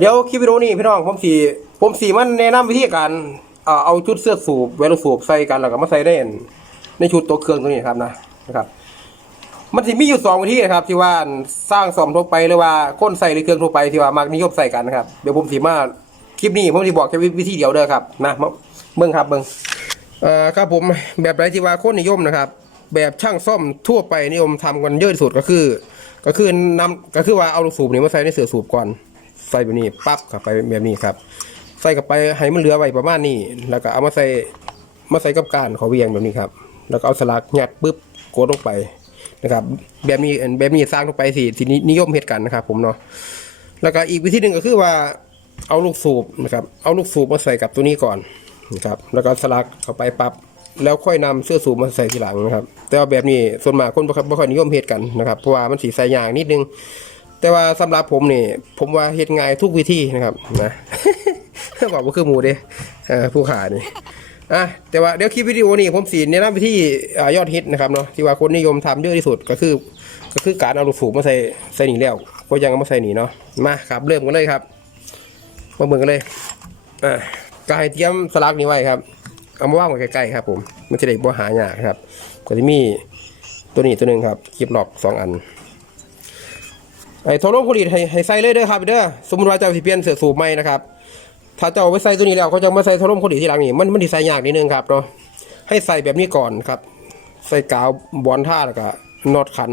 เดี๋ยวคลิปวิดีโอนี้พี่น้องผมสีผมสีมันแนะนำวิธีการเอาชุดเสื้อสูบเวลาสูบใส่กันแล้วก็มาใส่ได้ในชุดตัวเครื่องตัวนี้ครับนะนะครับ มันสิมีอยู่สองวิธีนะครับ ที่ว่าสร้างสอมทั่วไปหรือว่าคนใส่หรือเครื่องทั่วไปที่ว่ามักนิยมใส่กันนะครับเดี๋ยวผมสีมาคลิปนี้ผมสิบอกแค่วิธีเดียวเด้อครับนะมาเบิ่งครับเบิ่งเอ่อครับผมแบบไรที่ว่าคนนิยมนะครับ แบบช่างซ่อมทั่วไปนิยมทำกันเยอะที่สุดก็คือ ก็คือนำก็คือว่าเอาลูกสูบนี่มาใส่ในเสือสูบก่อน ใส่แบบนี้ปั๊บเข้าไปแบบนี้ครับ ใส่เข้าไปให้มันเหลือไว้ประมาณนี้ แล้วก็เอามาใส่มาใส่กับการขาเวียงแบบนี้ครับ แล้วก็เอาสลักยัดปุ๊บกดลงไปนะครับแบบนี้แบบนี้สร้างลงไปสิทีนี้นิยมเฮ็ดกันนะครับ ผมเนาะแล้วก็อีกวิธีหนึ่งก็คือว่าเอาลูกสูบนะครับเอาลูกสูบมาใส่กับตัวนี้ก่อนนะครับแล้วก็สลักเข้าไปปั๊บแล้วค่อยนำเสื้อสูบมาใส่ทีหลังนะครับ แต่ว่าแบบนี้ส่วนมากคนบ่ค่อยบ่ค่อยนิยมเฮ็ดกันนะครับเพราะว่ามันสีใส่ยางนิดนึง แต่ว่าสำหรับผมนี่ ผมว่าเฮ็ดง่ายทุกวิธีนะครับนะบอกว่าคือหมูเด้ผู้ขานี่อะแต่ว่าเดี๋ยวคลิปวิดีโอนี้ผมสีแนะนำวิธียอดฮิตนะครับเนาะที่ว่าคนนิยมทำเยอะที่สุดก็คือ ก็คือการเอาลูกสูบมาใส่ใส่หนีแล้ว ก็ยังมาใส่หนีเนาะมาครับเริ่มกันเลยครับมาเบิ่งกันเลยอะก็ให้เตรียมสลักนี้ไว้ครับเอามาว่างไว้ใกล้ๆครับ ผมมันจะได้บ่หายากครับ ก็จะมีตัวนี้ตัวหนึ่งครับคลิปล็อกสองอัน ไอ้โทรลมโคลีดให้ให้ใส่เลยเด้อครับเด้อสมมติว่าเจ้าสิเปลี่ยนเสื้อสูบใหม่นะครับถ้าเจ้าเอาไปใส่ตัวนี้แล้วเขาจะมาใส่โทรลมโคลีดทีหลังนี่มันมันสิใส่ยากนิดนึงครับเนาะให้ใส่แบบนี้ก่อนครับ ใส่กาวบอลท่าแล้วก็น็อตขัน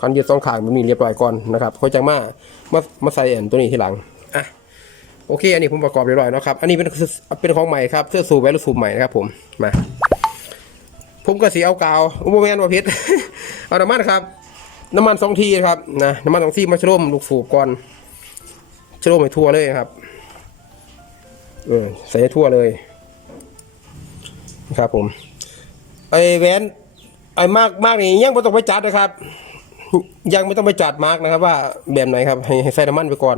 ขันยึดสองขางมันมีเรียบร้อยก่อนนะครับเขาจะมามามาใส่อันตัวนี้ทีหลังอะโอเค อันนี้ผมประกอบเรียบร้อยแล้วครับ อันนี้เป็นเป็นของใหม่ครับเสื้อสูบแวลูสูบใหม่นะครับผมมาผมก็สีเอากาวอุโมงค์แมนว่าพิษเอาน้ำมันครับ น้ำมันสองทีครับนะน้ำมันสองทีมาชโลมลูกสูบก่อนชโลมให้ทั่วเลยครับเออใส่ทั่วเลยนะครับผม ไอแหวนไอมากมากนี่ยังไม่ต้องไปจัดนะครับ ยังไม่ต้องไปจัดมาร์กนะครับ ว่าแบบไหนครับ ให้ใหใส่น้ำมันไปก่อน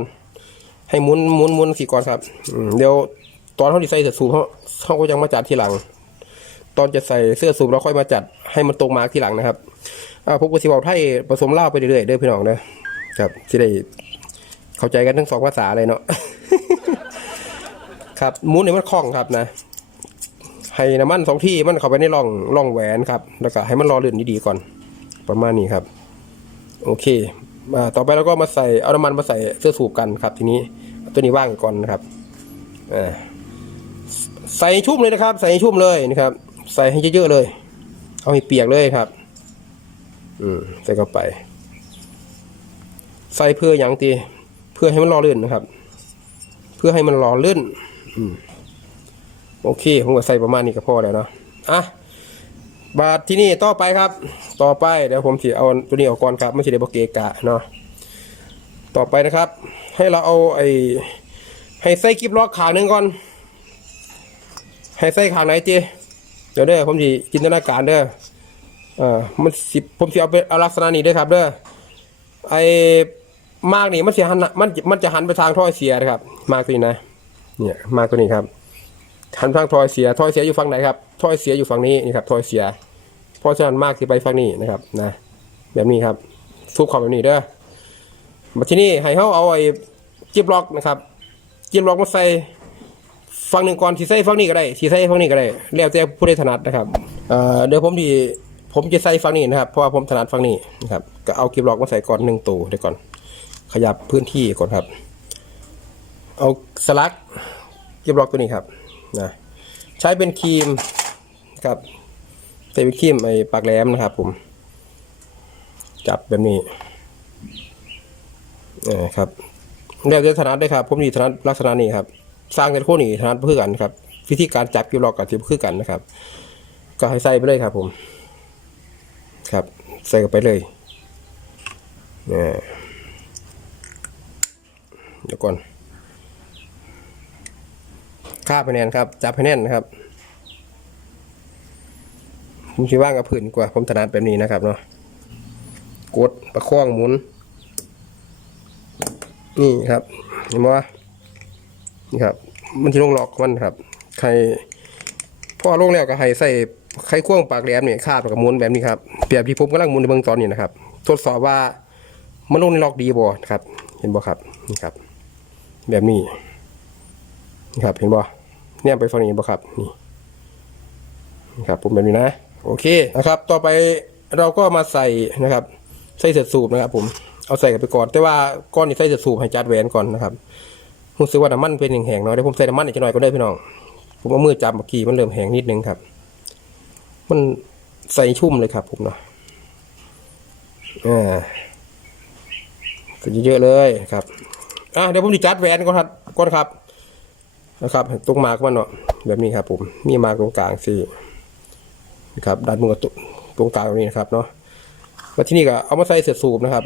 ให้หมุนหมุนหมุนสีก่อนครับเดี๋ยวตอนเขาดีใส่เสื้อสูบเขาเขาก็ยังมาจัดทีหลัง ตอนจะใส่เสื้อสูบเราค่อยมาจัดให้มันตรงมาร์กทีหลังนะครับอ่าผมก็สิเว้าไทยผสมเล่าไปเรื่อยๆเด้อพี่น้องเด้อครับสิได้เข้าใจกันทั้งสองภาษาเลยเนาะครับมุนให้มันคล่องครับนะให้น้ำมันสองที่มันเข้าไปในร่องร่องแหวนครับ แล้วก็ให้มันรอลื่นดีๆก่อน ประมาณนี้ครับ โอเคอ่าต่อไปเราก็มาใส่เอาน้ำมันมาใส่เสื้อสูบกันครับ ทีนี้ตัวนี้ว่างก่อนนะครับอ่าใส่ชุ่มเลยนะครับ ใส่ชุ่มเลยนะครับ ใส่ให้เยอะๆเลย เอาให้เปียกเลยครับ อืมใส่เข้าไป ใส่เพื่ออย่างตีเพื่อให้มันรอลื่นนะครับ เพื่อให้มันรอลื่นอืมโอเคผมก็ใส่ประมาณนี้ก็พอแล้วเนาะอะบาทที่นี่ต่อไปครับ ต่อไปเดี๋ยวผมสิเอาตัวนี้ออกก่อนครับ ไม่ใช่เดบเกกะเนาะต่อไปนะครับ ให้เราเอาไอ้ให้ใส่กิบล็อกขาหนึ่งก่อน ให้ใส่ขาไหนจี เดี๋ยวเด้อผมสิจินตนาการเด้อเอ่ามันสิผมสิเอาไปเอาลักษณะนี้เด้วยครับ เด้อไอ้มากนี่มันเสียหันมันมันจะหันไปทางท่อเสียนะครับ มากตัวนี้นะ เนี่ย มากตัวนี้ครับหันทางท่อเสียท่อเสียอยู่ฝั่งไหนครับท่อเสียอยู่ฝั่งนี้นี่ครับท่อเสียเพราะฉะนั้นมากที่ไปฝั่งนี้นะครับ นะ แบบนี้ครับซุปขอบแบบนี้เด้อมาที่นี่ให้เขาเอาไอ้จิบล็อกนะครับจิบล็อกมาใส่ ฝั่งหนึ่งก่อนสีใส่ฝั่งนี้ก็ได้สีใส่ฝั่งนี้ก็ได้ แล้วแต่ผู้ได้ถนัดนะครับเดี๋ยวผมดีผมจะใส่ฝั่งนี้นะครับ เพราะว่าผมถนัดฝั่งนี้นะครับ ก็เอากิบล็อกมาใส่ก่อนหนึ่งตัวเดี๋ยวก่อน ขยับพื้นที่ก่อนครับ เอาสลักกิบล็อกตัวนี้ครับนะใช้เป็นครีมครับใช้เป็นครีมไอ้ปากแหลมนะครับ ผม จับแบบนี้เออครับแล้วจะถนัดได้ครับ ผมนี่ถนัดลักษณะนี้ครับ สร้างกันโคนี่ถนัดเพื่อกันครับวิธีการจับกิบล็อกกับที่เพื่อกันนะครับ ก็ให้ใส่ไปเลยครับผม ครับ ใส่ไปเลยเนี่ยเดี๋ยวก่อนคาบแน่นครับ จับแน่นนะครับผมคิดว่างกับพื้นกว่า ผมถนัดแบบนี้นะครับเนาะกดประคองหมุน นี่ครับเห็นไหมว่า นี่ครับ มันที่ลงหลอกมันครับใครพอลงแล้วก็ให้ใส่ไขควงปากแหลมเนี่ยคาบกับหมุนแบบนี้ครับเปรียบที่ผมกำลังหมุนในเบื้องตอนนี้นะครับ ทดสอบว่ามันลงในล็อกดีบ่นะครับ เห็นบ่ครับนี่ครับ แบบนี้นะครับ เห็นบ่เนี่ยไปฝั่งนี้บ่ครับนี่นะครับผมแบบนี้นะ โอเคนะครับ ต่อไปเราก็มาใส่นะครับใส่เสร็จสูบนะครับ ผมเอาใส่กันไปก่อน แต่ว่าก้อนนี้ใส่เสร็จสูบให้จัดแหวนก่อนนะครับ รู้สึกว่าน้ำมันเป็นแห้งเนาะเดี๋ยวผมใส่น้ำมันอีกหน่อยก็ได้พี่น้อง ผมเอามือจับเมื่อกี้มันเริ่มแห้งนิดนึงครับ มันใส่ชุ่มเลยครับผมเนาะอ่าใส่เยอะๆเลยครับอะเดี๋ยวผมจะจัดแหวนก่อนครับก่อนครับนะครับตรงมากมันเนาะแบบนี้ครับ ผมมีมากตรงกลางสี่นะครับด้านมือกับตรงตรงกลางตรงนี้นะครับเนาะแล้วที่นี่ก็เอามาใส่เสือสูบนะครับ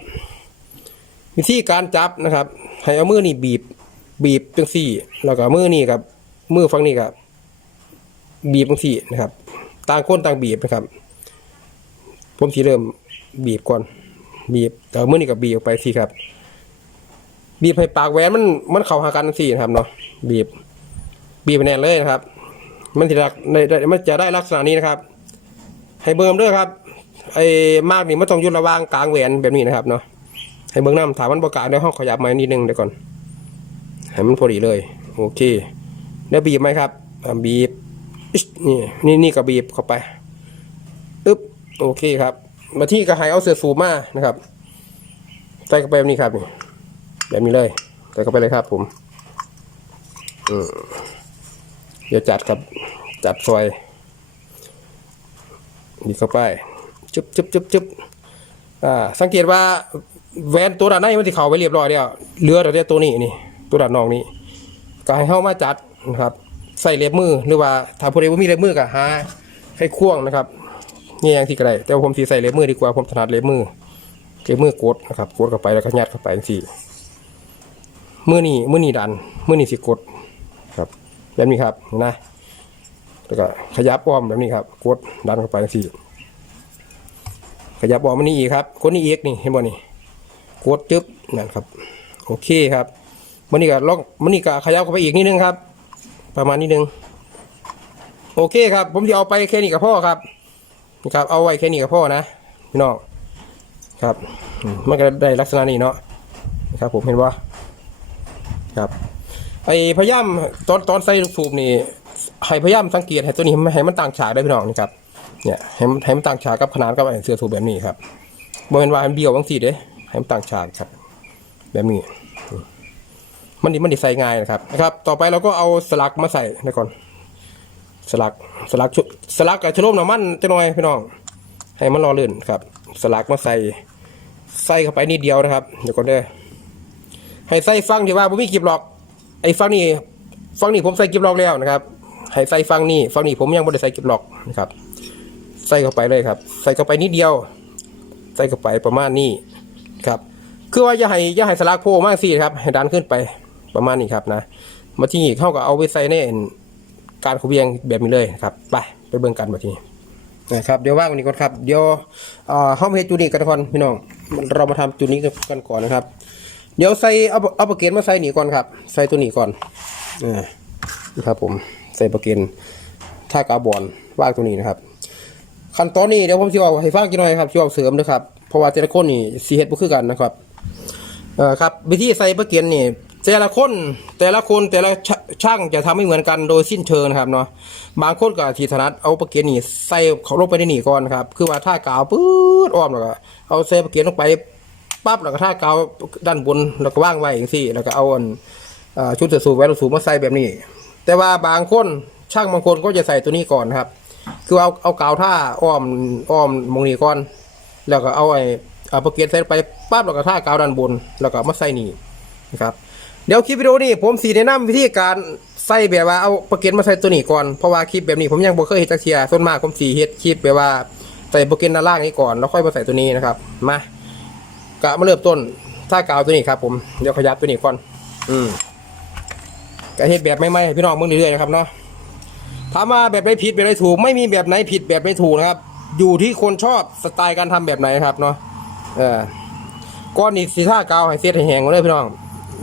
วิธีการจับนะครับ ให้เอามือนี่บีบ บีบจังสี่ แล้วก็มือนี่ครับ มือฝั่งนี้ครับ บีบจังสี่นะครับ ต่างคนต่างบีบนะครับ ผมสีเริ่มบีบก่อน บีบแต่มือนี่ก็บีบออกไปสิครับ บีบให้ปากแหวนมันมันเข้าหากันสี่นะครับเนาะบีบ บีบไปแน่นเลยนะครับ มันจะได้มันจะได้ลักษณะนี้นะครับ ให้เบิ่มด้วยครับไอ้มากนี่มันต้องยุดระหวางกลางแหวนแบบนี้นะครับเนาะให้เบิ่งน้ำถามมันประกาศในห้องขยับมานิดนึงเดี๋ยวก่อน ให้มันพอดีเลย โอเคแล้บีบไหมครับบีบนี่นี่นี่ก็บีบเข้าไปอึ๊บโอเคครับ มาที่กระหายเอาเสือสูบมานะครับใส่เข้าไปแบบนี้ครับนี่แบบนี้เลยใส่เข้าไปเลยครับ ผมอืมเดี๋ยวจัดครับจัดซอยดีเข้าไปจุ๊บจุ๊บจุ๊บจุ๊บอ่าสังเกตว่าแวนตัวด้านในมันที่เขาไปเรียบร้อยแล้วเหลือแต่ตัวนี้นี่ ตัวด้านนอกนี้ก็ให้เข้ามาจัดนะครับ ใส่เล็บมือหรือว่าถ้าผู้ใดว่ามีเล็บมือก็หาให้ควงนะครับนี่อย่างที่ก็ได้แต่ว่าผมสีใส่เล็บมือดีกว่าผมถนัดเล็บมือเล็บมือกดนะครับกดเข้าไปแล้วก็ยัดเข้าไปสี่มือนี่มือนี่ดันมือนี่สิกดครับแบบนี้ครับนะแล้วก็ขยับอ้อมแบบนี้ครับกดดันเข้าไปสี่ขยับอ้อมมันนี่อีกครับกดนี่อีกนี่เห็นบ่นี่กดจึ๊บนั่นครับ โอเคครับ มันนี่ก็ล็อกมันนี่ก็ขยับเข้าไปอีกนิดนึงครับ ประมาณนิดนึง โอเคครับ ผมจะเอาไปแค่นี้กับพ่อครับครับ เอาไว้แค่นี้กับพ่อนะพี่น้องครับ มันก็ได้ลักษณะนี้เนาะนะครับ ผมเห็นว่าครับไอ้พยายามตอนตอนใส่ลูกสูบนี่ให้พยายามสังเกตให้ตัวนี้ให้มันต่างฉากได้พี่น้องนี่ครับเนี่ยให้มันให้มันต่างฉากกับขนาดกับไอ้เสื้อสูบแบบนี้ครับบ่เป็นว่ามันเบี้ยวบางทีเด้ให้มันต่างฉากครับ แบบนี้ มันดิมันดิใส่ง่ายนะครับนะครับ ต่อไปเราก็เอาสลักมาใส่นะก่อน สลักสลักชุสลักกับชโลมน้ำมันจะหน่อยพี่น้องให้มันรอลื่นครับ สลักมาใส่ใส่เข้าไปนิดเดียวนะครับเดี๋ยวก่อนเด้อให้ใส่ฟังที่ว่าผมมีกิบหรอก ไอ้ฟังนี่ฟังนี่ผมใส่กิบหลอกแล้วนะครับ ให้ใส่ฟังนี่ฟังนี่ผมยังไม่ได้ใส่กิบหลอกนะครับ ใส่เข้าไปเลยครับ ใส่เข้าไปนิดเดียว ใส่เข้าไปประมาณนี้ครับ คือว่าอย่าให้อย่าให้สลักโพมากสิครับ ให้ดันขึ้นไป ประมาณนี้ครับนะ มาที่เข้ากับเอาไปใส่ในการขบเวียงแบบนี้เลยครับ ไปไปเบิ่งกันมาทีนี้นะครับเดี๋ยวว่างวันนี้ก่อนครับเดี๋ยวเอ่อห้องเพจจูนี้กันก่อนพี่น้องเรามาทำจูนี้กันก่อนนะครับ เดี๋ยวใส่เอาเอาปากเกนมาใส่หนีก่อนครับ ใส่ตัวหนีก่อนนะครับผมใส่ปากเกนท่ากาบอนว่างตัวนี้นะครับขั้นตอนนี้เดี๋ยวผมจะเอาให้ฟังกินหน่อยครับจะเอาเสริมนะครับเพราะว่าแต่ละคนนี่สีเฮ็ดบ่คือกันนะครับเอ่อครับวิธีใส่ปากเกนนี่ แต่ละคนแต่ละคนแต่ละช่างจะทำไม่เหมือนกันโดยสิ้นเชิงนะครับเนาะบางคนก็ทีถนัดเอาปากเกนนี่ใส่เขาลงไปในนี่ก่อนครับคือว่าท่ากาวปื๊ดอ้อมแล้วก็เอาใส่ปากเกนลงไปปั๊บแล้วก็ท่ากาวด้านบนแล้วก็ว่างไว้อย่างสี่แล้วก็เอาชุดเสือสูบแหวนสูบมาใส่แบบนี้ แต่ว่าบางคนช่างบางคนก็จะใส่ตัวนี้ก่อนครับ คือเอาเอากาวท่าอ้อมอ้อมมงนี้ก่อน แล้วก็เอาไอ้ปากเกตใส่ไปปั๊บแล้วก็ท่ากาวด้านบน แล้วก็มาใส่นี่นะครับ เดี๋ยวคลิปวิดีโอนี้ผมสีแนะนำวิธีการใส่แบบว่าเอาปากเกตมาใส่ตัวนี้ก่อนเพราะว่าคลิปแบบนี้ผมยังบ่เคยเห็นจักเทียส่วนมากผมสีเฮ็ดคลิปแบบว่าใส่ปากเกตด้านล่างนี้ก่อนแล้วค่อยมาใส่ตัวนี้นะครับมากะมาเริ่มต้นถ้ากาวตัวนี้ครับผมเดี๋ยวขยับตัวนี้ก่อน อืมกะเฮ็ดแบบไม่ไม่พี่น้องเบิ่งเรื่อยๆนะครับเนาะถามว่าแบบไหนผิดแบบไหนถูก ไม่มีแบบไหนผิดแบบไหนถูกนะครับ อยู่ที่คนชอบสไตล์การทำแบบไหนครับเนาะเออก้อนนี้สีท่ากาวให้เสียให้แห้งก่อนเลยพี่น้อง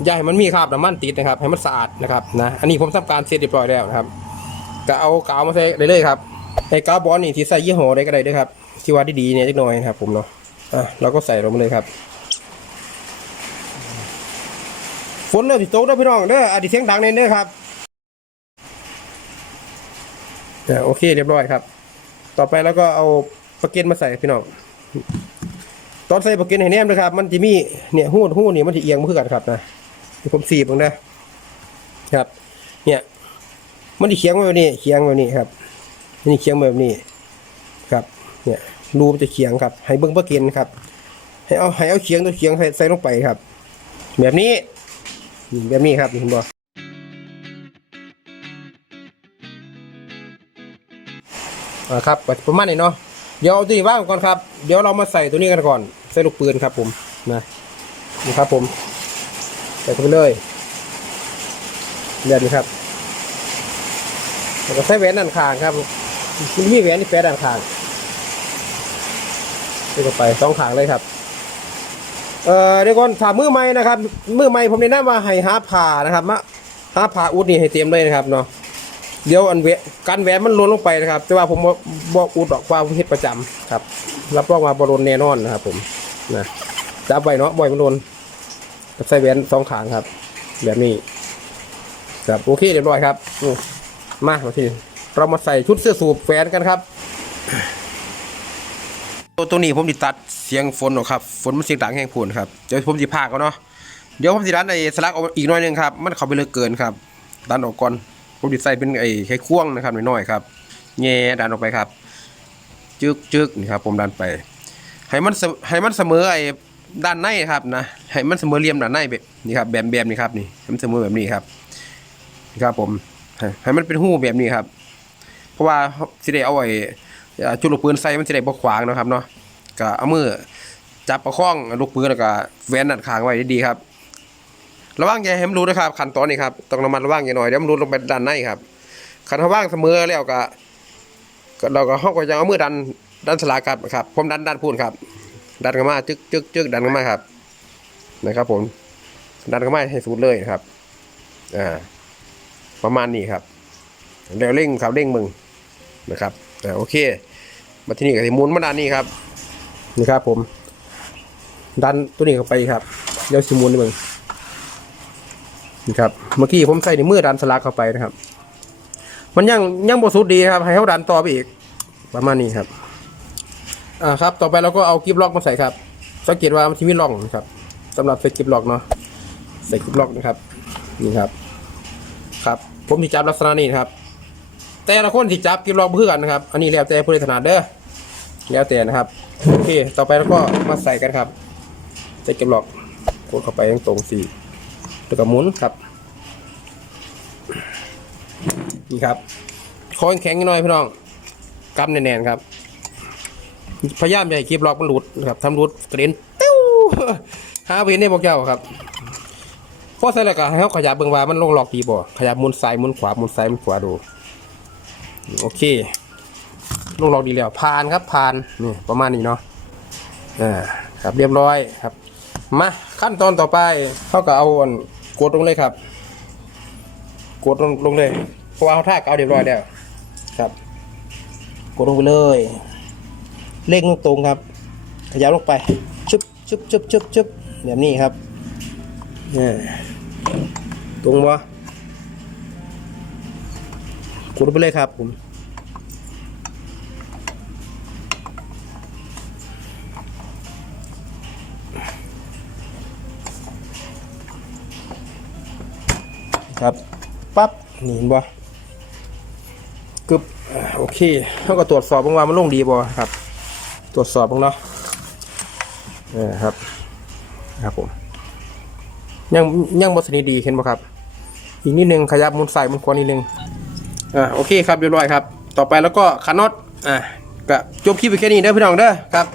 อย่าให้มันมีคราบน้ำมันติดนะครับ ให้มันสะอาดนะครับนะอันนี้ผมทำการเสร็จเรียบร้อยแล้วนะครับก็เอากาวมาใส่ได้เลยครับไอ้กาวบอลนี่ที่ใส่ยี่ห้อได้ก็ได้ด้วยครับที่ว่าดีๆเนี่ยเล็กน้อยนะครับ ผมเนาะอะเราก็ใส่ลงไปเลยครับฝนเริ่มสิตกแล้วพี่น้องเด้ออาจจะเสียงดังในอยเด้อครับอ่โอเคเรียบร้อยครับ ต่อไปแล้วก็เอาปลาเก็นมาใส่พี่น้องตอนใส่ปลาเก็นให้แนมนะครับ มันจะมีเนี่ยหูดหูดนี่ยมันจะเอียงมือกันครับนะ นี่ผมสีบลงนะครับ เนี่ย มันจะเคียงแบบนี้เคียงแบบนี้ครับนี่เคียงแบบนี้ ครับ เนี่ยรูมันจะเคียงครับ ให้เบิ้งปลาเก็นครับ ให้เอาให้เอาเคียงตัวเคียงใส่ใส่ลงไปครับ แบบนี้แบบนี้ครับเห็นบ่อ่าครับประมาณนี้เนาะเดี๋ยวเอาตัวนี้ว่างก่อนครับ เดี๋ยวเรามาใส่ตัวนี้กันก่อน ใส่ลูกปืนครับผมนะนี่ครับผม ใส่เข้าไปเลยแบบนี้ครับแล้วก็ใส่แหวนด้านข้างครับมันมีแหวนที่แปะด้านข้างใส่เข้าไปสองข้างเลยครับ เอ่อเดี๋ยวก่อนถามมือใหม่นะครับ มือใหม่ผมแนะนำว่าให้หาผ่านะครับมาหาผ่าอุดนี่ให้เตรียมเลยนะครับเนาะเดี๋ยวอันเวะการแหวนมันล่นลงไปนะครับ แต่ว่าผมบ่บ่อุดดอกว่าผมเฮ็ดประจำครับ รับรองว่าบ่หล่นแน่นอนนะครับ ผมนะจับไว้เนาะบ่อยมันหล่น ใส่แหวนสองขางครับ แบบนี้ครับโอเคเรียบร้อยครับมามาทีเรามาใส่ชุดเสื้อสูบแหวนกันครับ ตัวตัวนี้ผมติตัดเสียงฝนออกครับฝนมันเสียงดังแห้งพูนครับเดี๋ยวผมสิพากเอาเนาะเดี๋ยวผมสิดันไอ้สลักออกอีกหน่อยหนึงครับมันเข้าไปเลยเกินครับดันออกก่อนผมติใส่เป็นไอ้ไข่ควงนะครับน้อยๆครับแง่ดันออกไปครับจึกจึกนี่ครับผมดันไปให้มันให้มันเสมอไอ้ ด้านในครับนะให้มันเสมอเหลี่ยมด้านในแบบนี่ครับแบบแบบนี้ครับนี่ให้มันเสมอแบบนี้ครับนี่ครับ ผมให้มันเป็นหูแบบนี้ครับ เพราะว่าสิได้เอาไอ้จุดลูกปืนใส่มันสิได้บ่ขวางนะครับเนาะก็เอามือจับประคองลูกปืนแล้วก็แวนด้านข้างไว้ดีครับ ระวังอย่าให้มันรู้นะครับขั้นตอนนี้ครับต้องระมัดระวังอย่าหน่อยเดี๋ยวมันรู้ลงไปด้านในครับคันถ้าว่างเสมอแล้วก็เราก็เฮาก็จะเอามือดันดันสลากครับครับผมดันดันพูนครับ ดันกันมาจึกจึกจึกดันกันมาครับ นะครับผม ดันกันมาให้สุดเลยนะครับ อ่า ประมาณนี้ครับเดี๋ยวเร่งครับเร่งมึงนะครับ อ่าโอเค มาที่นี่กับที่มุนมาด้านนี้ครับ นี่ครับผม ดันตัวนี้เข้าไปครับ เดี๋ยวสิหมุนให้มึงนี่ครับ เมื่อกี้ผมใส่ในมือดันสลักเข้าไปนะครับ มันยังยังบสุดดีครับ ให้เขาดันต่อไปอีก ประมาณนี้ครับ อ่าครับ ต่อไปเราก็เอากิฟล็อกมาใส่ครับ สังเกตว่ามันที่มีร่องนะครับสำหรับใส่กิฟล็อกเนาะ ใส่กิฟล็อกนะครับ นี่ครับ ครับ ผมที่จับลักษณะนี้นะครับ แต่ละคนที่จับกิฟล็อกเพื่อกันนะครับ อันนี้แล้วแต่ผู้ใดถนัดเด้อ แล้วแต่นะครับ โอเค ต่อไปแล้วก็มาใส่กันครับ ใส่กิฟล็อกกดเข้าไปตรงสี่แล้วก็หมุนครับ นี่ครับคอยแข็งๆหน่อยพี่น้องกำแน่นๆครับ พยายามอย่าให้คลิปล็อกมันหลุดนะครับทำหลุดกระเด็นติ้วหาเห็นได้บอกเจ้าครับพอใส่แล้วก็ให้เขาขยับเบิ่งว่ามันลงล็อกดีบ่ขยับมุนซ้ายมุนขวามุนซ้ายมุนขวาดู โอเคลงล็อกดีแล้วผ่านครับผ่านนี่ประมาณนี้เนาะอ่าครับเรียบร้อยครับมาขั้นตอนต่อไปเขาก็เอาอันกดลงเลยครับ กดลงลงเลยพราะว่าเขาท่าก็เอาเรียบร้อยแล้วครับ กดลงไปเลย เร่งตรงครับ ขยับลงไปชึบชึบชึบชึบชึบแบบนี้ครับนี่ตรงวะกดไปเลยครับผมครับปั๊บนี่เห็นบ่กึบโอเคเขาก็ตรวจสอบบ้างว่ามันลงดีบ่ครับ ตรวจสอบบ้างเนาะนี่ครับครับผมยังยังบสนิดีเห็นไหมครับ อีกนิดนึงขยับมุนใส่มุนควานิดนึงอ่าโอเคครับเรียบร้อยครับ ต่อไปแล้วก็ขันน็อตอ่าก็จบคลิปไปแค่นี้เด้อพี่น้องเด้อครับ